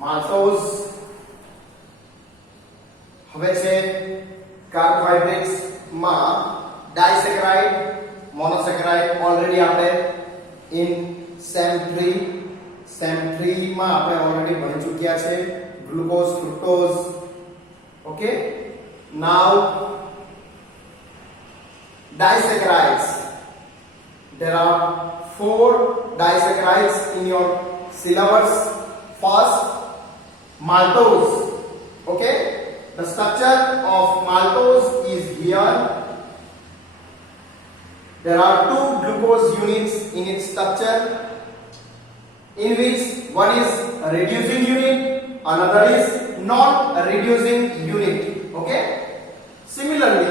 માલ્ટોઝ હવે છે કાર્બોહાઈડ્રેટ્સ માં ડાયસેકેરાઇડ મોનોસેકેરાઇડ ઓલરેડી આપણે ઇન સેમ 3 માં આપણે ઓલરેડી ભણી ચૂક્યા છે glucose fructose okay now disaccharides. There are 4 disaccharides in your syllabus. First, maltose. Okay, the structure of maltose is here. There are 2 glucose units in its structure, in which one is a reducing unit, another is non-reducing unit. Okay, similarly,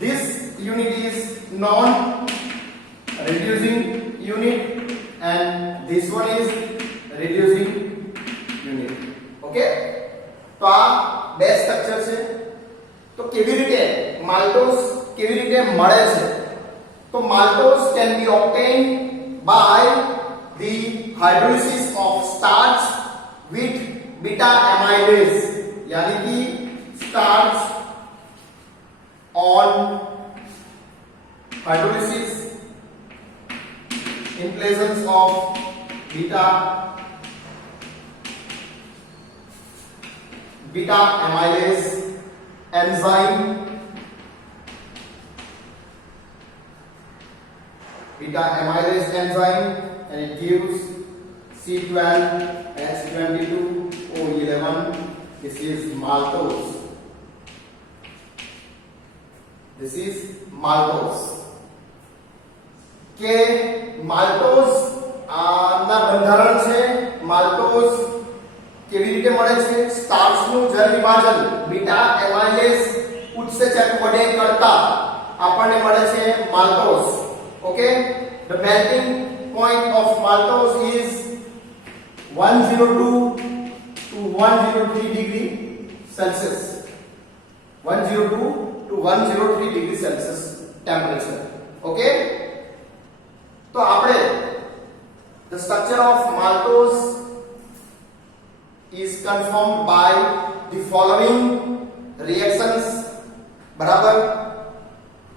this unit is non-reducing unit and this one is reducing unit. Okay, તો આ બે સ્ટ્રક્ચર છે. તો કેવી રીતે માલ્ટોઝ કેવી રીતે મળે છે? તો maltose can be obtained by the hydrolysis of starch with beta amylase, यानी कि starch on hydrolysis in presence of beta amylase enzyme, and it gives C12H22O11. This is maltose. This is maltose. કે માલ્ટોઝ ના બંધારણ છે. માલ્ટોઝ કેવી રીતે મળે છે? સ્ટાર્ચ નું જળ વિભાજન બીટા એમાઇલેઝ ઉત્સેચક વડે કરતા આપણને મળે છે maltose. Okay, the melting point of maltose is 102 to 103 degree Celsius. 102 to 103 degree Celsius temperature. Okay, तो આપણે the structure of maltose is confirmed by the following reactions. બરાબર,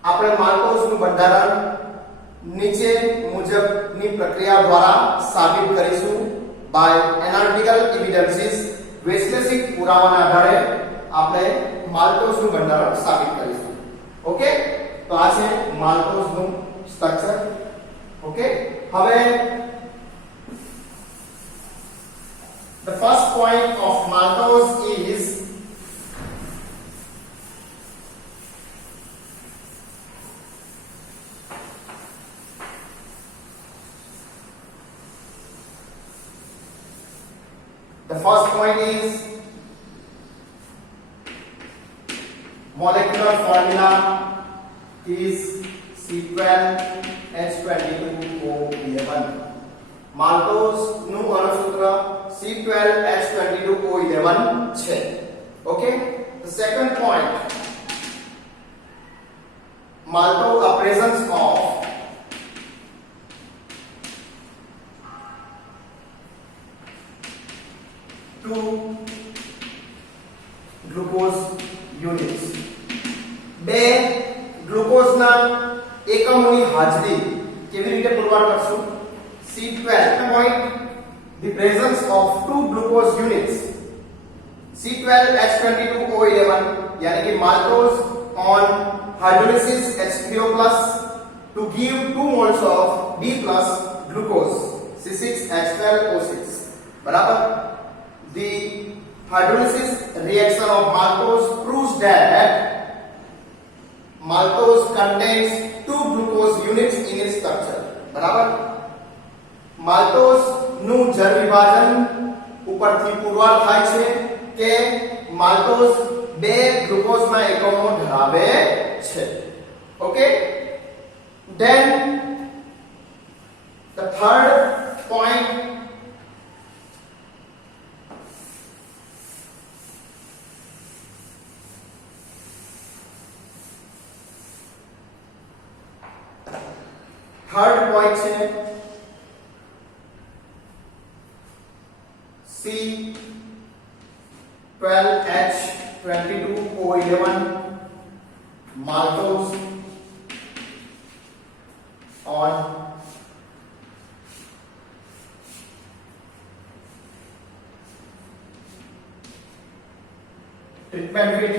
આપણે maltose નું બંધારણ નીચે મુજબની પ્રક્રિયા દ્વારા સાબિત કરીશું. by analytical evidences, વૈશ્લેષિક પુરાવાના આધારે આપણે maltose નું બંધારણ સાબિત કરીશું. ઓકે, તો આ છે maltose નું સ્ટ્રક્ચર. Okay, હવે the first point of maltose is molecular formula is C12H22O11. maltose નું અણુસૂત્ર C12H22O11 છે. Okay, the second point, maltose presence of two glucose units. બે ગ્લુકોઝ ના એકમોની હાજરી કેવી રીતે પુરવાર કરશું? C12 point, the presence of 2 glucose units C12H22O11, यानी कि maltose on hydrolysis H3O+ to give 2 moles of B+ glucose C6H12O6. बराबर, the hydrolysis reaction of maltose proves that maltose contains 2 glucose units in its structure. બરાબર, maltose નું જળ વિભાજન ઉપરથી પુરવાર થાય છે કે maltose 2 ગ્લુકોઝ ના એકમો ધરાવે છે. Okay, then the third point, છે C12H22O11 maltose on treatment with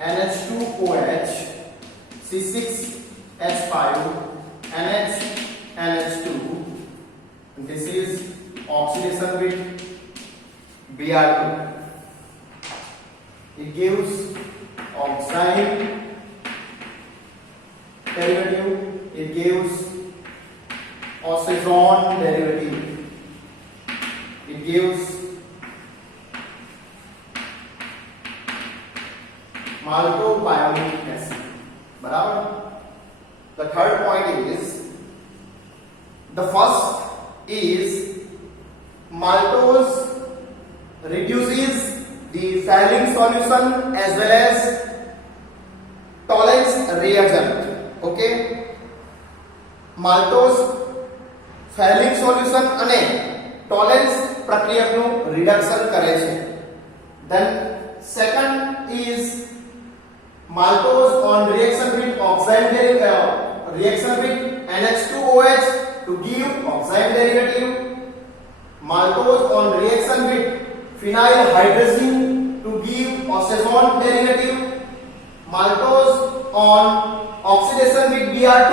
NH2OH C6H5 NH2. This is oxidation with Br2. It gives oxide derivative, it gives oxazone derivative, it gives maltobionic acid. Barabar? The third point is, the first is maltose reduces the Fehling solution as well as Tollens reagent. Okay, maltose Fehling solution અને Tollens પ્રક્રિયકનું રિડક્શન કરે છે. Then second is maltose on reaction with NH2OH to give oxide derivative, maltose on reaction with phenyl hydrazine to give oxazone derivative, maltose on oxidation with Br2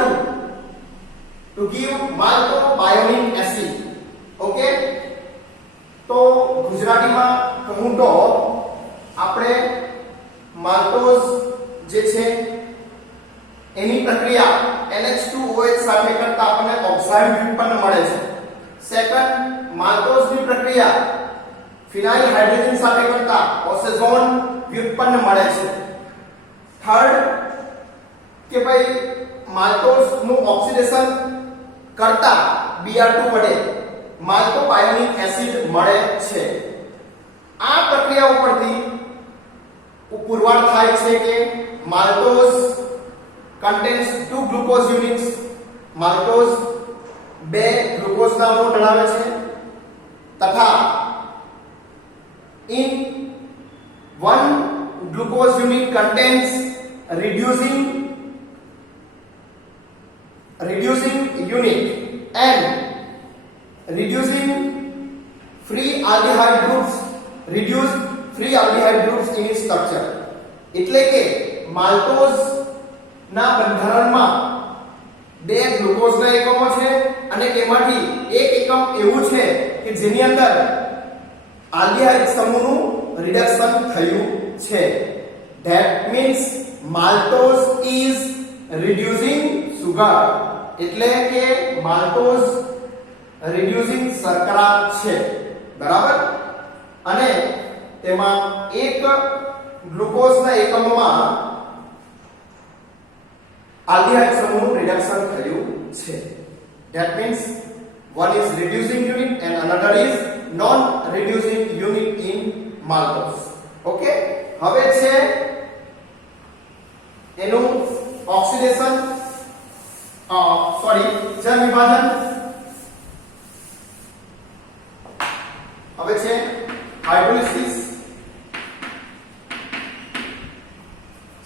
to give maltobionic acid. Okay, તો ગુજરાતીમાં કહું તો આપણે maltose જે છે એની પ્રક્રિયા NH2OH સાથે કરતા આપણને ઓક્સાઇડ વ્યુત્પન્ન મળે છે. સેકન્ડ, maltose ની પ્રક્રિયા ફિનાઇલ હાઇડ્રોજન સાથે કરતા ઓક્સિઝોન વ્યુત્પન્ન મળે છે. થર્ડ કે ભાઈ maltose નું ઓક્સિડેશન કરતા Br2 વડે maltobionic એસિડ મળે છે. આ પ્રક્રિયા ઉપરથી પુરવાર થાય છે કે maltose contains 2 glucose units. maltose 2 ગ્લુકોઝ ના અણુ ધરાવે છે તથા in 1 glucose unit contains reducing unit and reducing free aldehyde groups in its structure. એટલે કે maltose ના બંધારણમાં 2 ગ્લુકોઝના એકમો છે અને તેમાંથી એક એકમ એવું છે કે જેની અંદર આલ્ડીહાઇડ સમૂહનું રિડક્શન થયું છે. That means maltose is reducing sugar. એટલે કે maltose reducing શર્કરા છે. બરાબર? અને તેમાં એક ગ્લુકોઝના એકમમાં aldehyde સમૂહનું રિડક્શન થયું છે. That means one is reducing unit and another is non reducing unit in maltose. Okay, હવે છે એનું ઓક્સિડેશન જળ વિભાજન. હવે છે hydrolysis.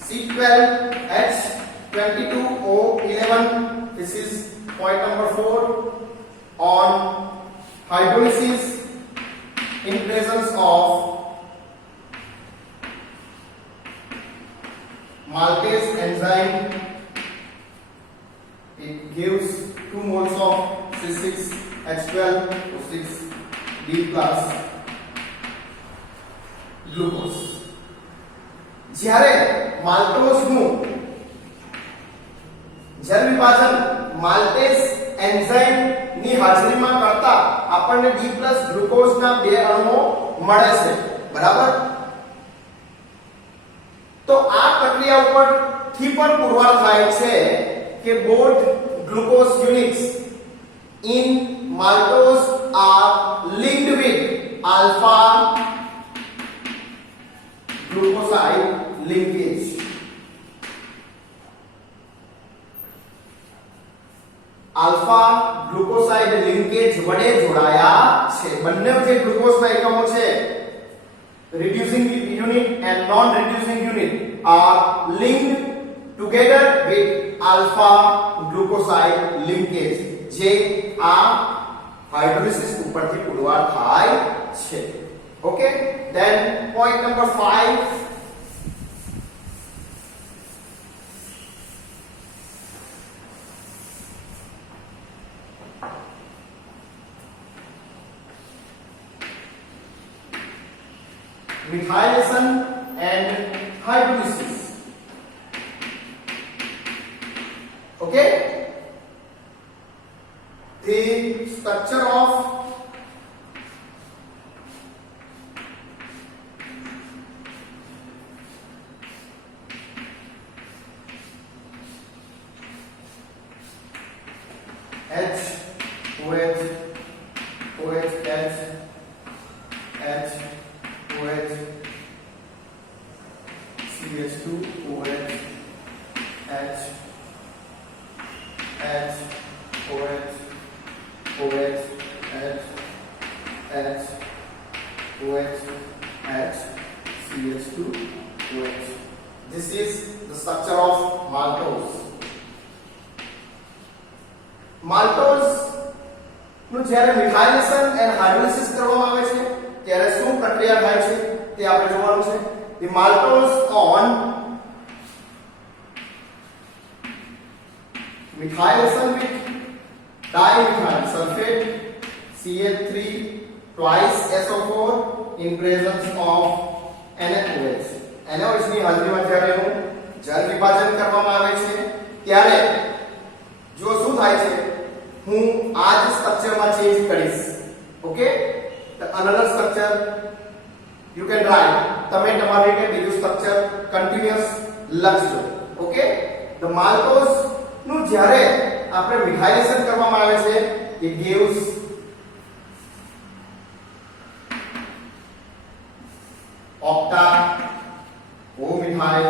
C12H22O11. This is point number 4 on hydrolysis in presence of maltase enzyme. It gives 2 moles of C6H12O6D plus glucose. જ્યારે maltose નું જળ વિભાજન maltase enzyme ની હાજરીમાં કરતા આપણને D+ ગ્લુકોઝ ના 2 અણુઓ મળે છે. બરાબર? તો આ પ્રક્રિયા ઉપરથી પણ પુરવાર થાય છે કે both glucose units in maltose are linked with alpha glucoside linkage. Alpha glucoside linkage વડે જોડાયા છે. બંને જે ગ્લુકોઝના એકમો છે reducing unit and non reducing unit are linked together with alpha glucoside linkage જે આ હાઇડ્રોલિસિસ ઉપરથી પુરવાર થાય છે. Okay, then point number 5, methylation and hydrolysis. Okay, the structure of H OH OH H H OH CH2 OH H H OH OH H H OH H CH2 OH. This is the structure of maltose. Maltose નું જ્યારે મિથાઇલેશન and hydrolysis કરવામાં આવે છે ત્યારે શું પ્રક્રિયા થાય છે તે આપણે જોવાનું છે. The maltose on methylation with dimethyl sulfate CH3 twice SO4 in presence of NaOH. NaOH ની હાજરીમાં જ્યારે એનું જળ વિભાજન કરવામાં આવે છે ત્યારે જો શું થાય છે, હું આ જ સ્ટ્રક્ચરમાં ચેન્જ કરીશ. Okay, the another structure you can write. તમે તમારી રીતે બીજું સ્ટ્રક્ચર કન્ટિન્યુઅસ લખજો. ઓકે, the maltose નું જ્યારે આપણે મિથાઇલેશન કરવામાં આવે છે it gives octa O-methyl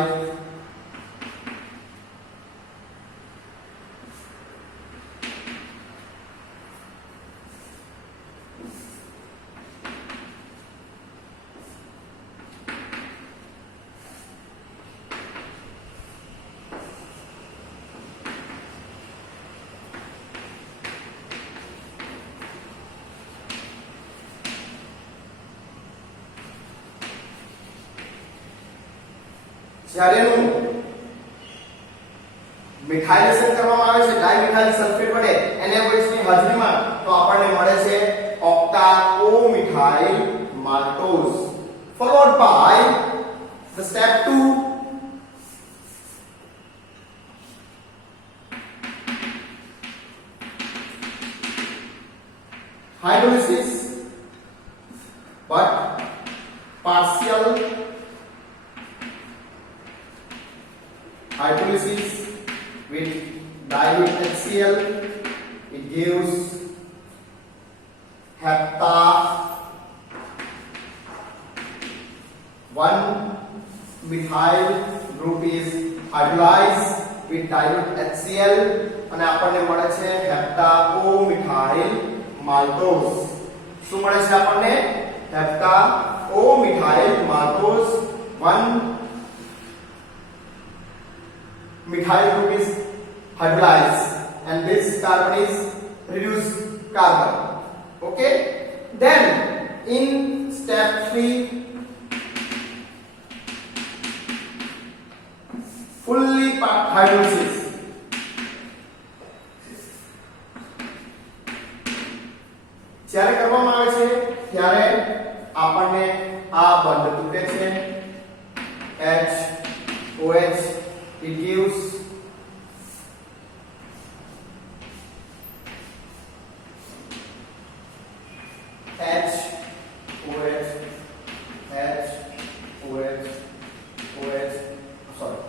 જ્યારે એનું મિથાઇલેશન કરવામાં આવે છે ડાઇમિથાઇલ સલ્ફેટ વડે NaOH ની હાજરીમાં, તો આપણને મળે છે octa O-methyl maltose, followed by the step 2, hydrolysis, but partial hydrolysis with dilute HCl. It gives hepta 1-methyl group is hydrolyzed with dilute HCl અને આપણને મળે છે hepta O-methyl maltose. શું મળે છે આપણને? hepta O-methyl maltose. 1-methyl group is hydrolyzed and this carbon is reduced carbon. Okay, then in step 3, fully hydrolysis. જ્યારે કરવામાં આવે છે ત્યારે આપણને આ બંધ તૂટે છે H OH. It gives H OH H OH OH sorry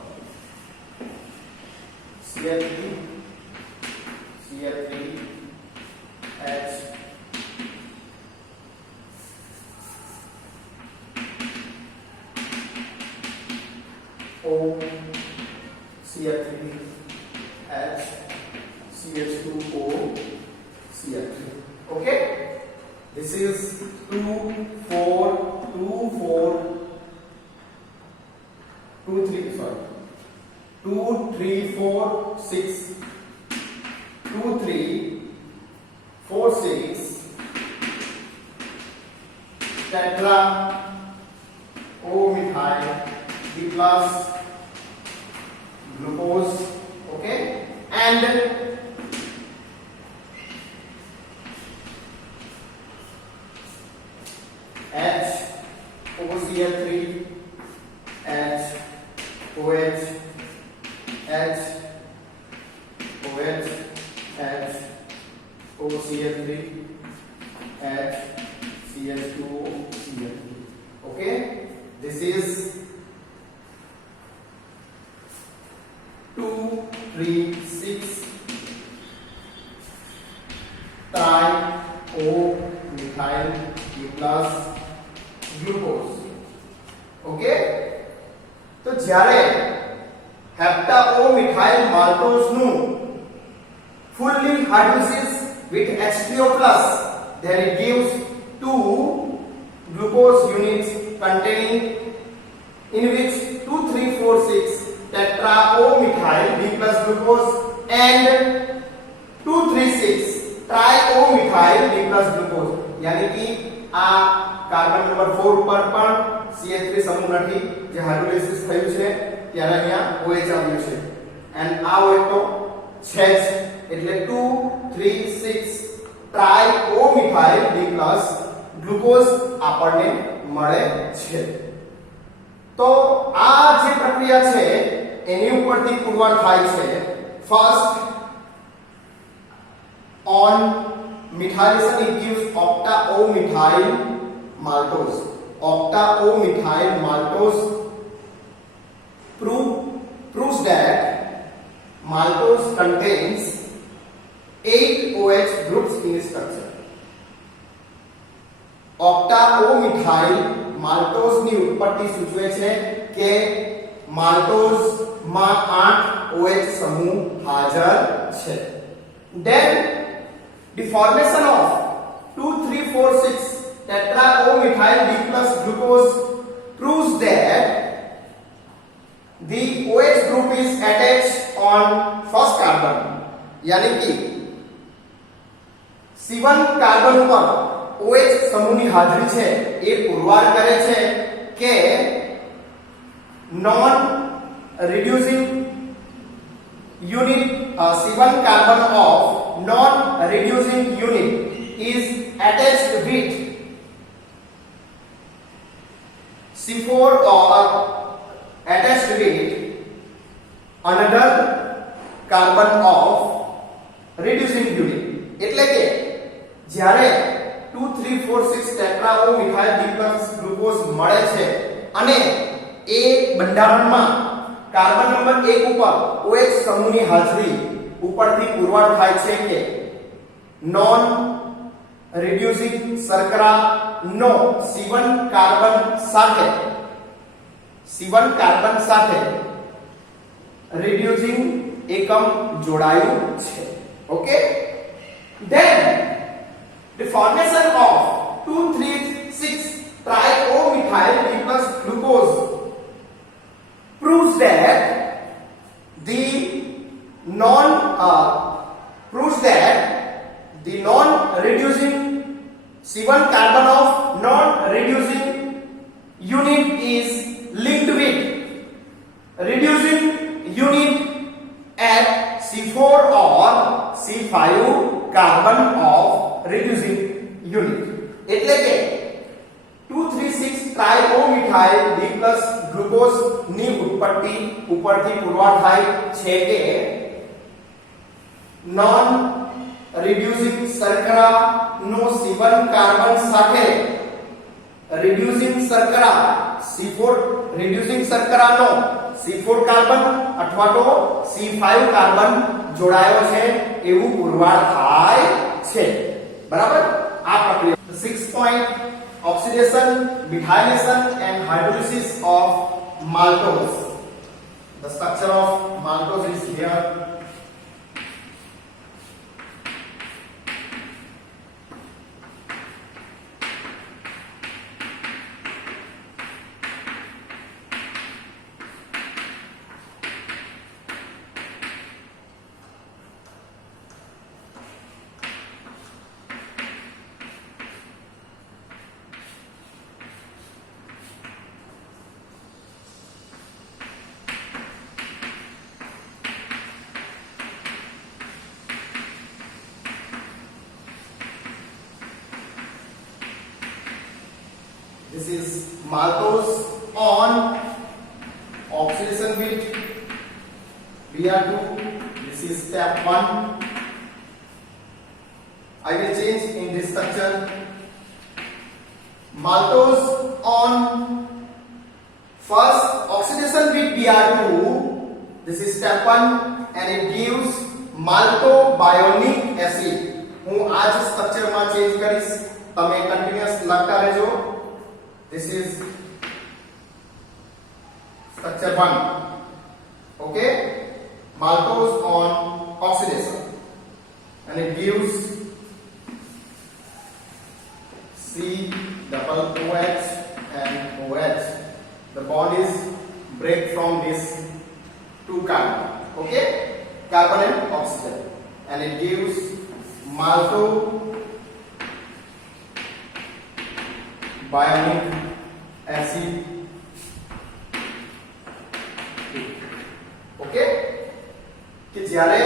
CH3 CH3 H O CH3 H CO CH2O CH3. Okay, this is 2 4 2 4 2 3 sorry 2 3 4 6 2 3 4 6 tetra O methyl B plus glucose. Okay, and H OCl3 H OH H OH H OCl3 H CH2O CL3. Okay, this is 2 3 6 tri O methyl U plus glucose. Okay, तो જ્યારે હેપ્ટા O methyl maltose નું fully hydrolysis with H3O plus, then it gives 2 glucose units containing in which 2 3 4 6 tetra O methyl B plus glucose and 2 3 6 tri O methyl B plus glucose. यानी कि आ carbon number 4 ઉપર પણ CH3 સમૂહ નથી, જે હાઇડ્રોલિસિસ થયું છે ત્યારે અહીંયા OH આવ્યું છે, એન્ડ આ OH તો છે જ, એટલે 2 3 6 try O methyl B plus glucose આપણને મળે છે. તો આ જે પ્રક્રિયા છે એની ઉપરથી પુરવાર થાય છે. First on methylation it gives octa O methyl maltose. Octa O methyl maltose proves that maltose contains 8 OH groups in its structure. Octa O methyl maltose ની ઉત્પત્તિ સૂચવે છે કે maltose માં 8 OH સમૂહ હાજર છે. Then the formation of 2 3 4 6 tetra O methyl B plus glucose proves that the OH group is attached on first carbon. यानी कि C1 કાર્બન ઉપર OH સમૂહની હાજરી છે એ પુરવાર કરે છે કે non reducing unit C1 carbon of non reducing unit is attached with C4 or attached with another carbon of reducing unit. એટલે કે જ્યારે 2 3 4 6 tetra O methyl B plus glucose મળે છે અને એ બંધારણમાં કાર્બન નંબર 1 ઉપર OH સમૂહની હાજરી ઉપરથી પુરવાર થાય છે કે નોન રિડ્યુસિંગ શર્કરા નો C1 કાર્બન સાથે રિડ્યુસિંગ એકમ જોડાયું છે. Okay, then the formation of 2 3 6 tri O methyl B plus glucose proves that the non reducing C1 carbon of non reducing unit is linked with reducing unit at C4 or C5 carbon of reducing unit. એટલે કે 2 3 6 tri O methyl B plus glucose ની ઉત્પત્તિ ઉપરથી પુરવાર થાય છે કે non reducing શર્કરા નો C1 કાર્બન સાથે reducing શર્કરા C4 reducing શર્કરાનો C4 કાર્બન અથવા તો C5 કાર્બન જોડાયો છે એવું પુરવાર થાય છે. બરાબર, આ પ્રક્રિયા. 6 point oxidation, methylation and hydrolysis of maltose. The structure of maltose is here. This is maltose on oxidation with Br2. This is step 1. I will change in this structure. Maltose on first oxidation with Br2. This is step 1 and it gives maltobionic acid. હું આ જ સ્ટ્રક્ચર માં ચેન્જ કરીશ, તમે કન્ટિન્યુઅસ લખતા રહેજો. This is structure 1. Okay, maltose on oxidation and it gives C-double-OH and OH. The bond is break from this two carbon. Okay, carbon and oxygen, and it gives maltobionic acid. Okay, કે જ્યારે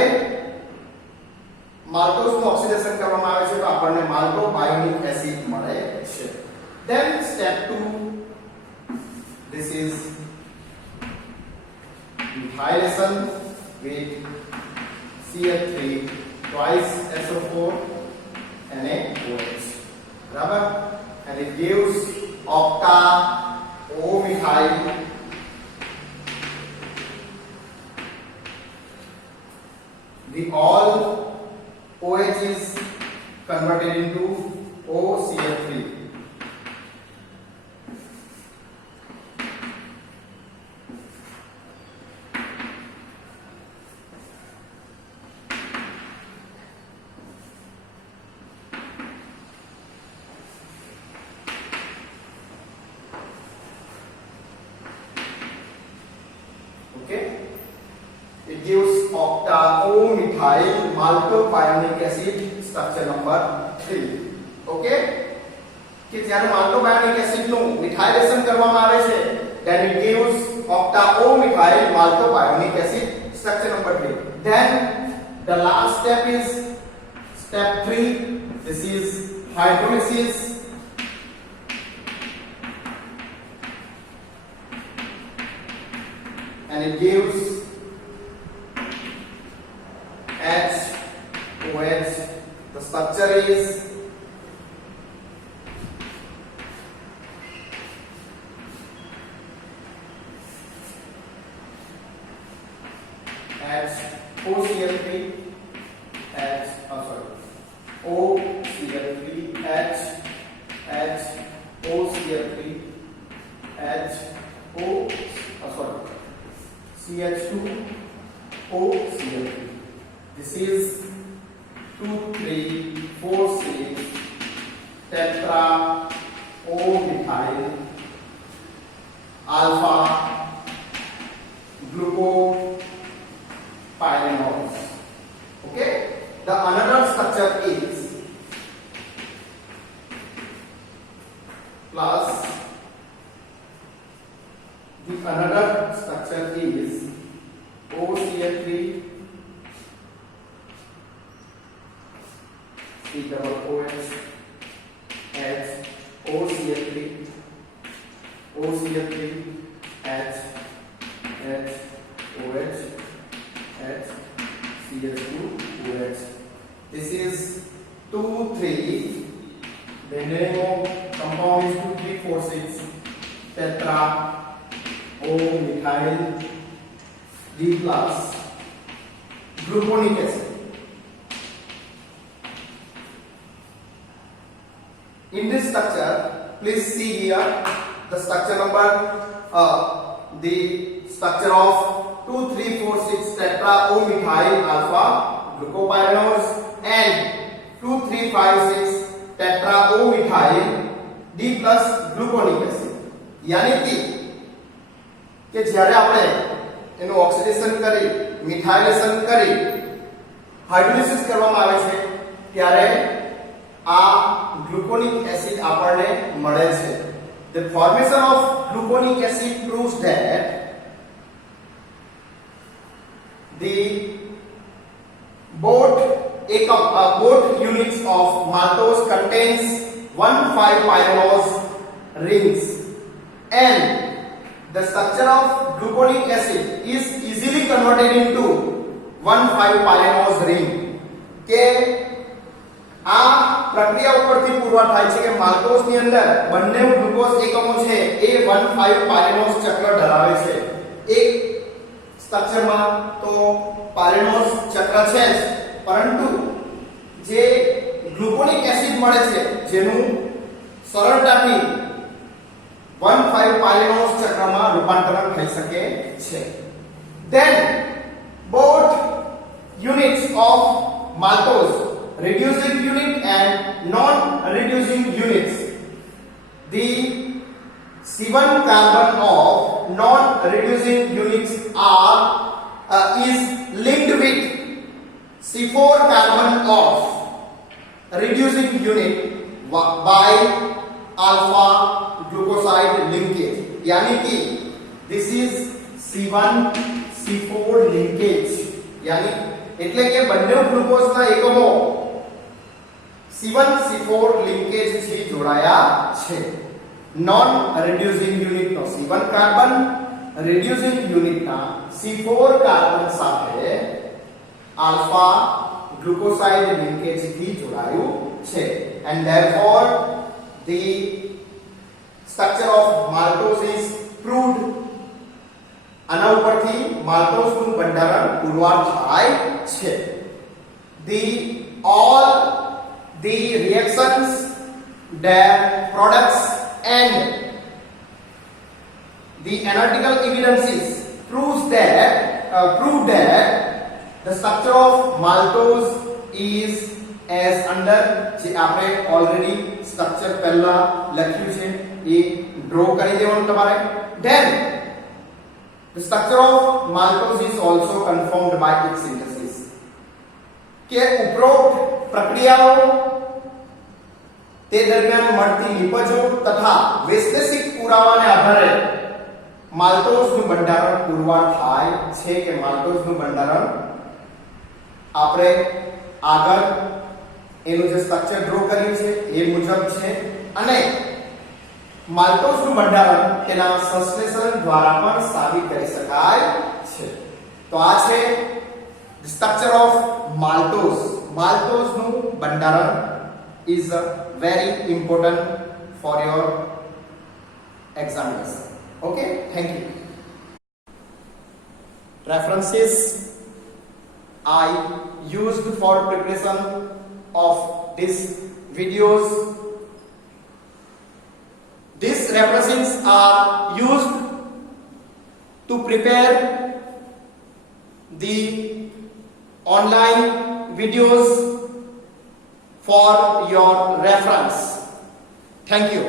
માલ્ટોઝ નું ઓક્સિડેશન કરવામાં આવે છે તો આપણને maltobionic acid મળે છે. Then step 2, this is methylation with CH3 twice SO4 NaOH. બરાબર, and it gives octa O methyl the all OH is converted into OCH3. Okay, it gives octa-O-methyl maltobionic acid, structure number 3. Okay, કે જ્યારે maltobionic acid નું મિથાઇલેશન કરવામાં આવે છે, then it gives octa-O-methyl maltobionic acid, structure number 3. Then the last step is step 3. This is hydrolysis. And it gives HOH. The structure is OCl3 OCl3 OCl3 CH2 OCl3. This is 2, 3, 4, 6 tetra O methyl alpha glucopyranols. Okay, the another structure is plus the another structure is OCl3 C-double-OH H OCl3 OCl3 H H OH H CH2 OH. This is 2, 3. The name of compound is 2, 3, 4, 6 tetra O methyl D plus gluconic acid. In this structure, please see here the structure number, the structure of 2, 3, 4, 6 tetra O methyl alpha glucopyranols and 2, 3, 5, 6 tetra O methyl D plus gluconic acid. यानी कि જ્યારે આપણે એનું ઓક્સિડેશન કરી મિથાઇલેશન કરી હાઇડ્રોલિસિસ કરવામાં આવે છે ત્યારે આ ગ્લુકોનિક એસિડ આપણને મળે છે. The formation of gluconic acid proves that the both units of maltose contains 1,5-pyranose rings, and the structure of gluconic acid is easily converted into 1,5-pyranose ring. કે આ પ્રક્રિયા ઉપરથી પુરવાર થાય છે કે માલ્ટોઝ ની અંદર બંને ગ્લુકોઝ એકમો છે એ 1,5-પાયરેનોસ ચક્ર ધરાવે છે. એક સ્ટ્રક્ચરમાં તો પાયરેનોસ ચક્ર છે જ, પરંતુ જે ગ્લુકોનિક એસિડ મળે છે જેનું સરળતાથી 1,5-પાયરેનોસ ચક્રમાં રૂપાંતરણ થઈ શકે છે. Then both units of maltose, reducing unit and non-reducing units, the C1 carbon of non-reducing units is linked with C4 carbon of reducing unit by alpha glucoside linkage. यानी कि this is C1 C4 linkage. यानी એટલે કે બંને ગ્લુકોઝના એકમો C1 C4 linkage થી જોડાયા છે. નોન રિડ્યુસિંગ યુનિટ નો C1 કાર્બન રિડ્યુસિંગ યુનિટ ના C4 કાર્બન સાથે આલ્ફા ગ્લુકોસાઇડ લિંકેજ થી જોડાયું છે. and therefore the structure of maltose is proved. આના ઉપરથી માલ્ટોઝ નું બંધારણ પુરવાર થાય છે. all the reactions, their products and the analytical evidences prove that the structure of maltose is as under જે આપણે already structure પહેલા લખ્યું છે એ ડ્રો કરી દેવાનું તમારે. then the structure of maltose is also confirmed by its synthesis. કે ઉપરોક્ત પ્રક્રિયાઓ તે દરમિયાન મળતી લિપજો તથા વૈશ્લેષિક પુરાવાને આધારે માલ્ટોઝનું બંધારણ પુરવાર થાય છે કે માલ્ટોઝનું બંધારણ આપણે આગળ એનું જે સ્ટ્રક્ચર ડ્રો કર્યું છે એ મુજબ છે અને માલ્ટોઝનું બંધારણ તેના સંશ્લેષણ દ્વારા પણ સાબિત કરી શકાય છે. તો આ છે સ્ટ્રક્ચર ઓફ maltose. Maltose નું બંધારણ is very important for your examination. Okay, thank you. References I used for preparation of these videos. These references are used to prepare the online videos for your reference. Thank you.